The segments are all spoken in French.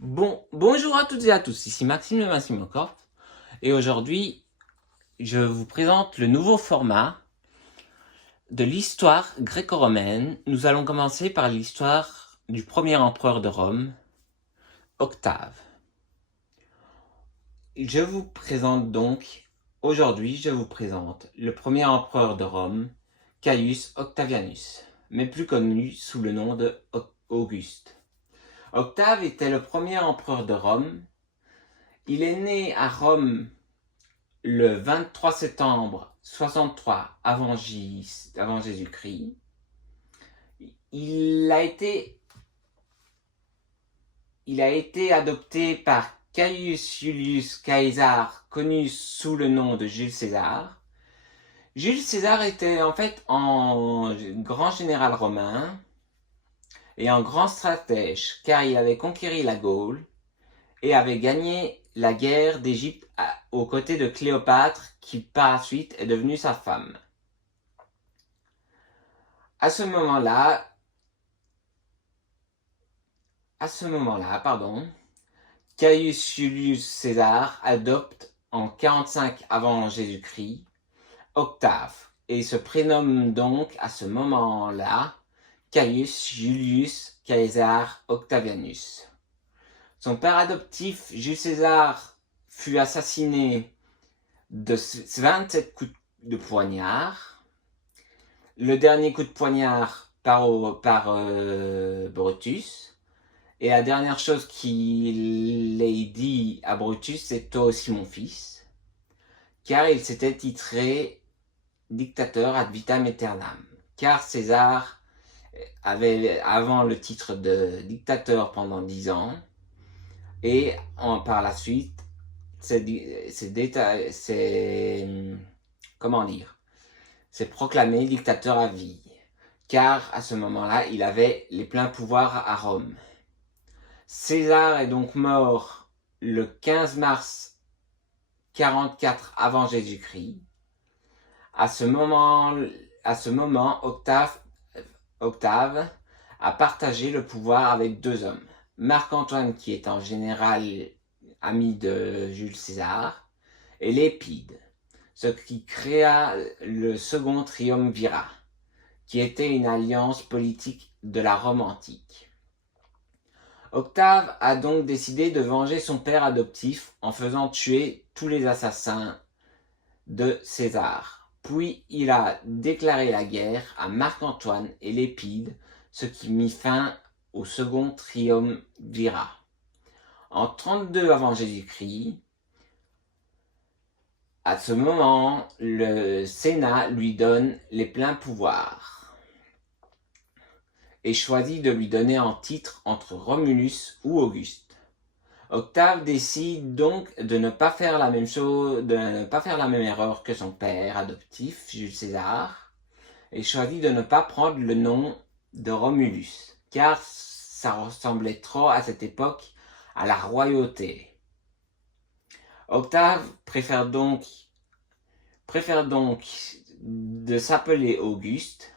Bonjour à toutes et à tous, ici Maxime de Maxime Corp. Et aujourd'hui, je vous présente le nouveau format de l'histoire gréco-romaine. Nous allons commencer par l'histoire du premier empereur de Rome, Octave. Aujourd'hui, je vous présente le premier empereur de Rome, Caius Octavianus, mais plus connu sous le nom de Auguste. Octave était le premier empereur de Rome. Il est né à Rome le 23 septembre 63 avant Jésus-Christ. Il a été adopté par Caius Julius Caesar, connu sous le nom de Jules César. Jules César était en fait un grand général romain et un grand stratège, car il avait conquis la Gaule et avait gagné la guerre d'Égypte aux côtés de Cléopâtre, qui par la suite est devenue sa femme. À ce moment-là, Caius Julius César adopte en 45 avant Jésus-Christ Octave et se prénomme donc à ce moment-là Caius Julius Caesar Octavianus. Son père adoptif, Jules César, fut assassiné de 27 coups de poignard. Le dernier coup de poignard par Brutus. Et la dernière chose qu'il ait dit à Brutus, c'est « toi aussi mon fils », car il s'était titré dictateur ad vitam aeternam. Car César avait avant le titre de dictateur pendant 10 ans, et par la suite, c'est proclamé dictateur à vie, car à ce moment-là, il avait les pleins pouvoirs à Rome. César est donc mort le 15 mars 44 avant Jésus-Christ. À ce moment, Octave a partagé le pouvoir avec deux hommes. Marc-Antoine, qui est en général ami de Jules César, et Lépide, ce qui créa le second triumvirat, qui était une alliance politique de la Rome antique. Octave a donc décidé de venger son père adoptif en faisant tuer tous les assassins de César. Puis il a déclaré la guerre à Marc-Antoine et Lépide, ce qui mit fin au second triumvirat. En 32 avant Jésus-Christ, à ce moment, le Sénat lui donne les pleins pouvoirs et choisit de lui donner un titre entre Romulus ou Auguste. Octave décide donc de ne pas faire la même erreur que son père adoptif, Jules César, et choisit de ne pas prendre le nom de Romulus, car ça ressemblait trop à cette époque à la royauté. Octave préfère donc de s'appeler Auguste.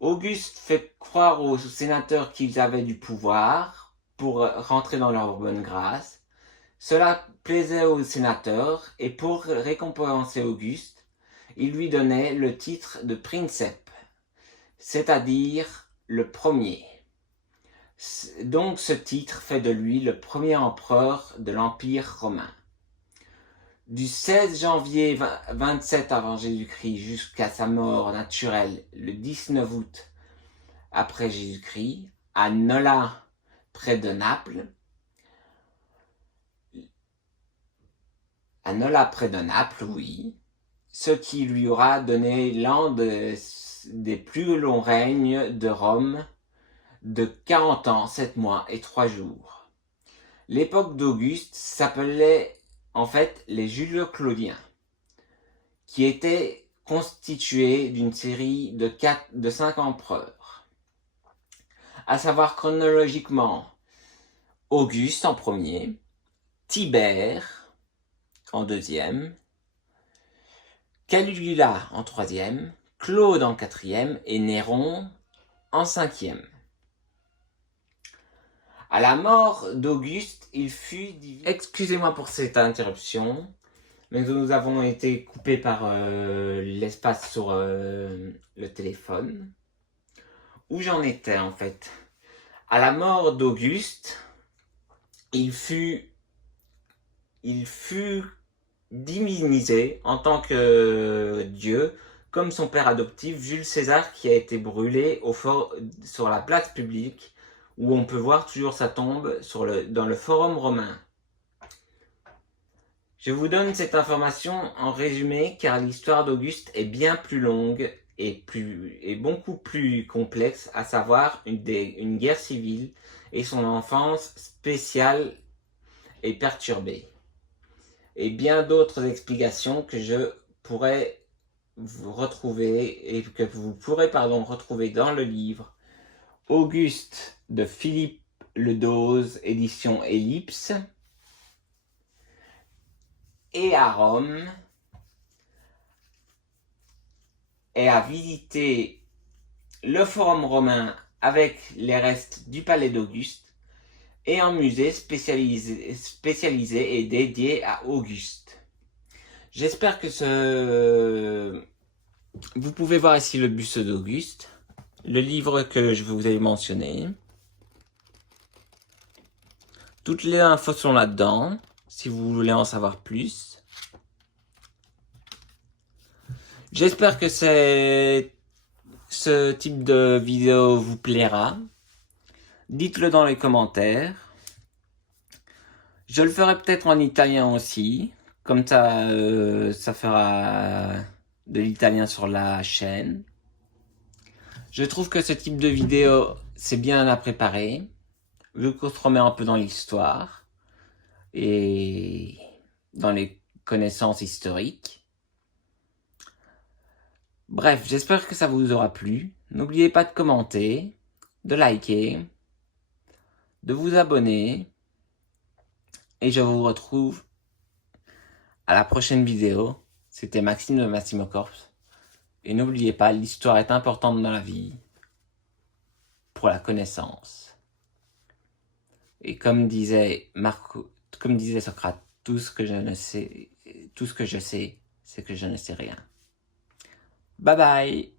Auguste fait croire aux sénateurs qu'ils avaient du pouvoir pour rentrer dans leur bonne grâce. Cela plaisait aux sénateurs, et pour récompenser Auguste, il lui donnait le titre de princeps, c'est-à-dire le premier. Donc ce titre fait de lui le premier empereur de l'Empire romain. Du 16 janvier 27 avant Jésus-Christ jusqu'à sa mort naturelle le 19 août après Jésus-Christ, à Nola, près de Naples, oui, ce qui lui aura donné l'un des plus longs règnes de Rome, de 40 ans, 7 mois et 3 jours. L'époque d'Auguste s'appelait en fait les Julio-Claudiens, qui étaient constitués d'une série de 5 empereurs, à savoir chronologiquement Auguste en premier, Tibère en deuxième, Caligula en troisième, Claude en quatrième et Néron en cinquième. À la mort d'Auguste, il fut divisé. Excusez-moi pour cette interruption, mais nous avons été coupés par l'espace sur le téléphone. Où j'en étais en fait? À la mort d'Auguste, il fut divinisé en tant que Dieu, comme son père adoptif Jules César, qui a été brûlé sur la place publique, où on peut voir toujours sa tombe dans le Forum romain. Je vous donne cette information en résumé, car l'histoire d'Auguste est bien plus longue et beaucoup plus complexe, à savoir une guerre civile et son enfance spéciale et perturbée. Et bien d'autres explications que je pourrais vous retrouver et que vous pourrez retrouver dans le livre Auguste de Philippe Ledose, édition Ellipse, et à Rome, et à visiter le Forum romain avec les restes du palais d'Auguste et un musée spécialisé et dédié à Auguste. J'espère que vous pouvez voir ici le buste d'Auguste, le livre que je vous ai mentionné. Toutes les infos sont là-dedans, si vous voulez en savoir plus. J'espère que ce type de vidéo vous plaira. Dites-le dans les commentaires. Je le ferai peut-être en italien aussi. Comme ça, ça fera de l'italien sur la chaîne. Je trouve que ce type de vidéo, c'est bien à préparer. Vu qu'on se remet un peu dans l'histoire. Et dans les connaissances historiques. Bref, j'espère que ça vous aura plu. N'oubliez pas de commenter, de liker, de vous abonner. Et je vous retrouve à la prochaine vidéo. C'était Maxime de Massimo Corps. Et n'oubliez pas, l'histoire est importante dans la vie pour la connaissance. Et comme disait Socrate, tout ce que je sais, c'est que je ne sais rien. Bye bye!